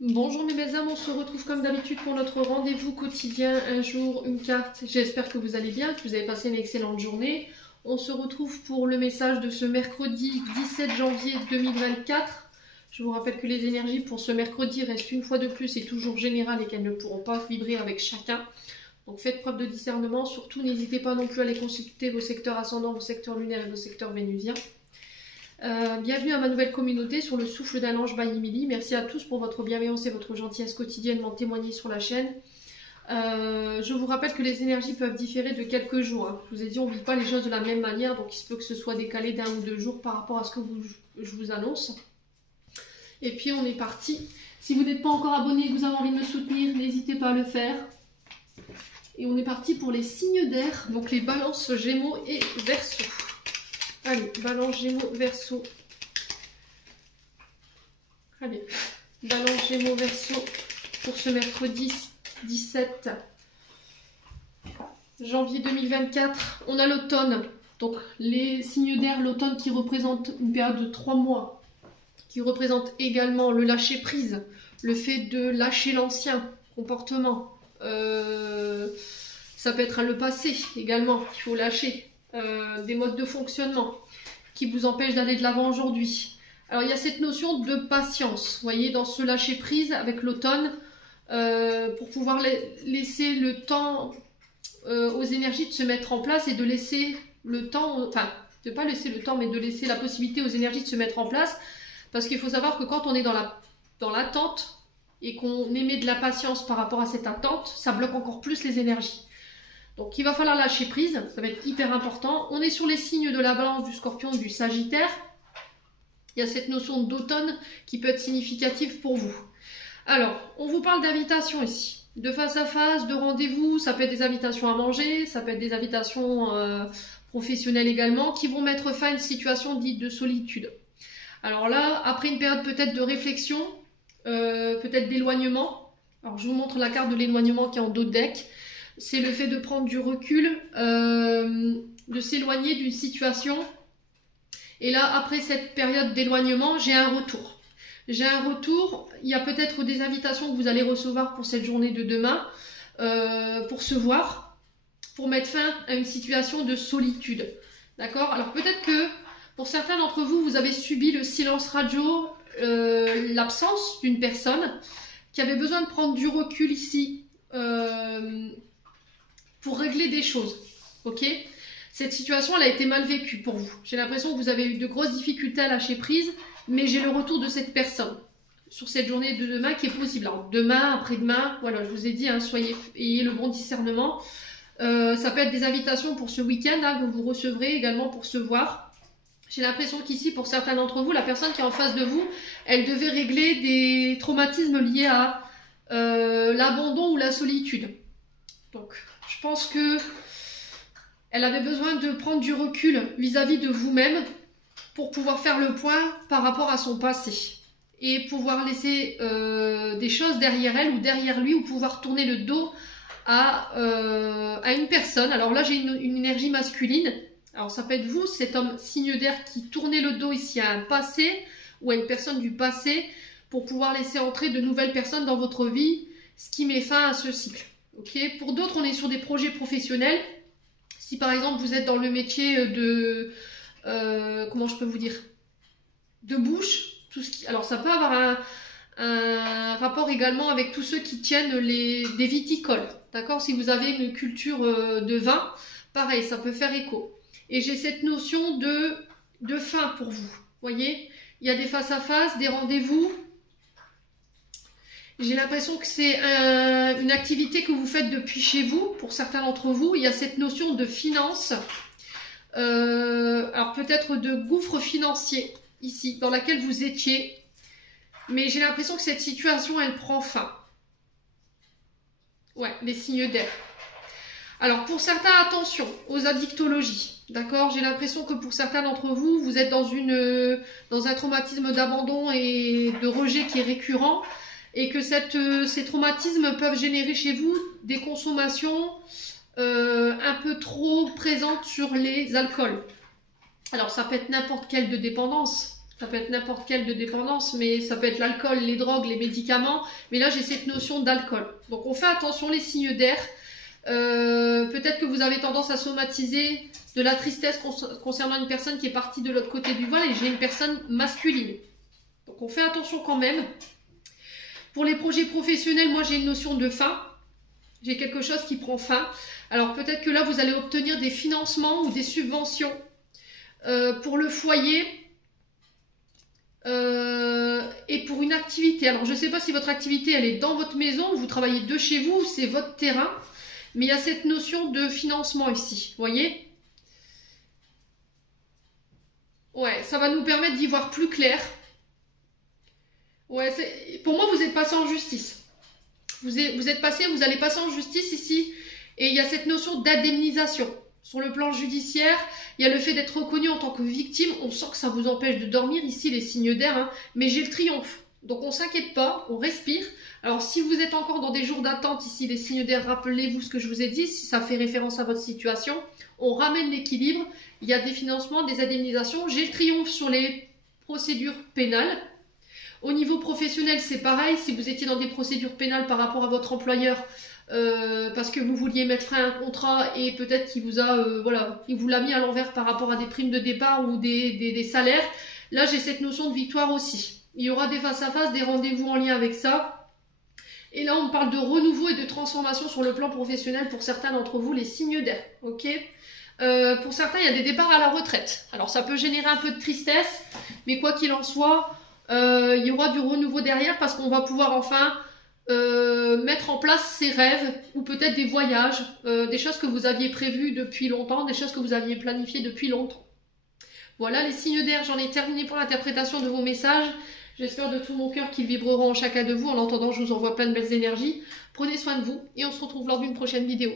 Bonjour mes belles âmes, on se retrouve comme d'habitude pour notre rendez-vous quotidien, un jour, une carte. J'espère que vous allez bien, que vous avez passé une excellente journée. On se retrouve pour le message de ce mercredi 17 janvier 2024. Je vous rappelle que les énergies pour ce mercredi restent une fois de plus et toujours générales et qu'elles ne pourront pas vibrer avec chacun. Donc faites preuve de discernement, surtout n'hésitez pas non plus à aller consulter vos secteurs ascendants, vos secteurs lunaires et vos secteurs vénusiens. Bienvenue à ma nouvelle communauté sur le souffle d'un ange by Emily. Merci à tous pour votre bienveillance et votre gentillesse quotidienne m'en témoigner sur la chaîne. Je vous rappelle que les énergies peuvent différer de quelques jours. Hein. Je vous ai dit, on ne vit pas les choses de la même manière, donc il se peut que ce soit décalé d'un ou deux jours par rapport à ce que je vous annonce. Et puis on est parti. Si vous n'êtes pas encore abonné et que vous avez envie de me soutenir, n'hésitez pas à le faire. Et on est parti pour les signes d'air, donc les balances, gémeaux et verseaux. Allez, balance, gémeaux, verseau. Allez, balance, gémeaux, verseau pour ce mercredi 17 janvier 2024. On a l'automne, donc les signes d'air, l'automne qui représente une période de 3 mois, qui représente également le lâcher prise, le fait de lâcher l'ancien comportement. Ça peut être le passé également qu'il faut lâcher. Des modes de fonctionnement qui vous empêchent d'aller de l'avant aujourd'hui. Alors il y a cette notion de patience, vous voyez, dans ce lâcher prise avec l'automne, pour pouvoir laisser le temps aux énergies de se mettre en place et de laisser le temps, enfin de pas laisser le temps mais de laisser la possibilité aux énergies de se mettre en place, parce qu'il faut savoir que quand on est dans l'attente et qu'on émet de la patience par rapport à cette attente, ça bloque encore plus les énergies. Donc il va falloir lâcher prise, ça va être hyper important. On est sur les signes de la balance, du scorpion, du sagittaire. Il y a cette notion d'automne qui peut être significative pour vous. Alors, on vous parle d'invitations ici. De face à face, de rendez-vous, ça peut être des invitations à manger, ça peut être des invitations professionnelles également, qui vont mettre fin à une situation dite de solitude. Alors là, après une période peut-être de réflexion, peut-être d'éloignement. Alors je vous montre la carte de l'éloignement qui est en dos de deck. C'est le fait de prendre du recul, de s'éloigner d'une situation. Et là, après cette période d'éloignement, j'ai un retour. J'ai un retour, il y a peut-être des invitations que vous allez recevoir pour cette journée de demain, pour se voir, pour mettre fin à une situation de solitude. D'accord? Alors peut-être que pour certains d'entre vous, vous avez subi le silence radio, l'absence d'une personne qui avait besoin de prendre du recul ici, pour régler des choses, ok? Cette situation, elle a été mal vécue pour vous. J'ai l'impression que vous avez eu de grosses difficultés à lâcher prise, mais j'ai le retour de cette personne sur cette journée de demain qui est possible. Alors demain, après-demain, voilà, je vous ai dit, hein, ayez le bon discernement. Ça peut être des invitations pour ce week-end hein, que vous recevrez également pour se voir. J'ai l'impression qu'ici, pour certains d'entre vous, la personne qui est en face de vous, elle devait régler des traumatismes liés à l'abandon ou la solitude. Donc, je pense que elle avait besoin de prendre du recul vis-à-vis de vous-même pour pouvoir faire le point par rapport à son passé et pouvoir laisser des choses derrière elle ou derrière lui ou pouvoir tourner le dos à une personne. Alors là, j'ai une énergie masculine. Alors ça peut être vous, cet homme signe d'air qui tournait le dos ici à un passé ou à une personne du passé pour pouvoir laisser entrer de nouvelles personnes dans votre vie, ce qui met fin à ce cycle. Okay. Pour d'autres, on est sur des projets professionnels. Si par exemple vous êtes dans le métier de, comment je peux vous dire, de bouche, tout ce qui, alors ça peut avoir un rapport également avec tous ceux qui tiennent des viticoles, d'accord? Si vous avez une culture de vin, pareil, ça peut faire écho. Et j'ai cette notion de fin pour vous, voyez? Il y a des face-à-face, des rendez-vous. J'ai l'impression que c'est une activité que vous faites depuis chez vous, pour certains d'entre vous. Il y a cette notion de finance, alors peut-être de gouffre financier ici, dans laquelle vous étiez. Mais j'ai l'impression que cette situation, elle prend fin. Ouais, les signes d'air. Alors pour certains, attention aux addictologies. D'accord, j'ai l'impression que pour certains d'entre vous, vous êtes dans un traumatisme d'abandon et de rejet qui est récurrent. Et que ces traumatismes peuvent générer chez vous des consommations un peu trop présentes sur les alcools. Alors ça peut être n'importe quelle de dépendance, Ça peut être n'importe quelle de dépendance, mais ça peut être l'alcool, les drogues, les médicaments. Mais là, j'ai cette notion d'alcool. Donc, on fait attention, les signes d'air. Peut-être que vous avez tendance à somatiser de la tristesse concernant une personne qui est partie de l'autre côté du voile et j'ai une personne masculine. Donc, on fait attention quand même. Pour les projets professionnels, moi, j'ai une notion de fin. J'ai quelque chose qui prend fin. Alors, peut-être que là, vous allez obtenir des financements ou des subventions pour le foyer. Et pour une activité, alors je ne sais pas si votre activité elle est dans votre maison, vous travaillez de chez vous, c'est votre terrain, mais il y a cette notion de financement ici, vous voyez? Ouais, ça va nous permettre d'y voir plus clair. Ouais, pour moi vous êtes passé en justice. Vous allez passer en justice ici, et il y a cette notion d'indemnisation. Sur le plan judiciaire, il y a le fait d'être reconnu en tant que victime. On sent que ça vous empêche de dormir ici, les signes d'air, hein, mais j'ai le triomphe. Donc on ne s'inquiète pas, on respire. Alors si vous êtes encore dans des jours d'attente ici, les signes d'air, rappelez-vous ce que je vous ai dit, si ça fait référence à votre situation. On ramène l'équilibre, il y a des financements, des indemnisations. J'ai le triomphe sur les procédures pénales. Au niveau professionnel, c'est pareil. Si vous étiez dans des procédures pénales par rapport à votre employeur, parce que vous vouliez mettre fin à un contrat et peut-être qu'il vous a, il vous l'a mis à l'envers par rapport à des primes de départ ou des salaires. Là, j'ai cette notion de victoire aussi. Il y aura des face-à-face, des rendez-vous en lien avec ça. Et là, on parle de renouveau et de transformation sur le plan professionnel pour certains d'entre vous, les signes d'air. Ok. Pour certains, il y a des départs à la retraite. Alors, ça peut générer un peu de tristesse, mais quoi qu'il en soit, il y aura du renouveau derrière parce qu'on va pouvoir enfin mettre en place ses rêves ou peut-être des voyages, des choses que vous aviez prévues depuis longtemps, des choses que vous aviez planifiées depuis longtemps. Voilà les signes d'air, j'en ai terminé pour l'interprétation de vos messages. J'espère de tout mon cœur qu'ils vibreront en chacun de vous. En attendant, je vous envoie plein de belles énergies. Prenez soin de vous et on se retrouve lors d'une prochaine vidéo.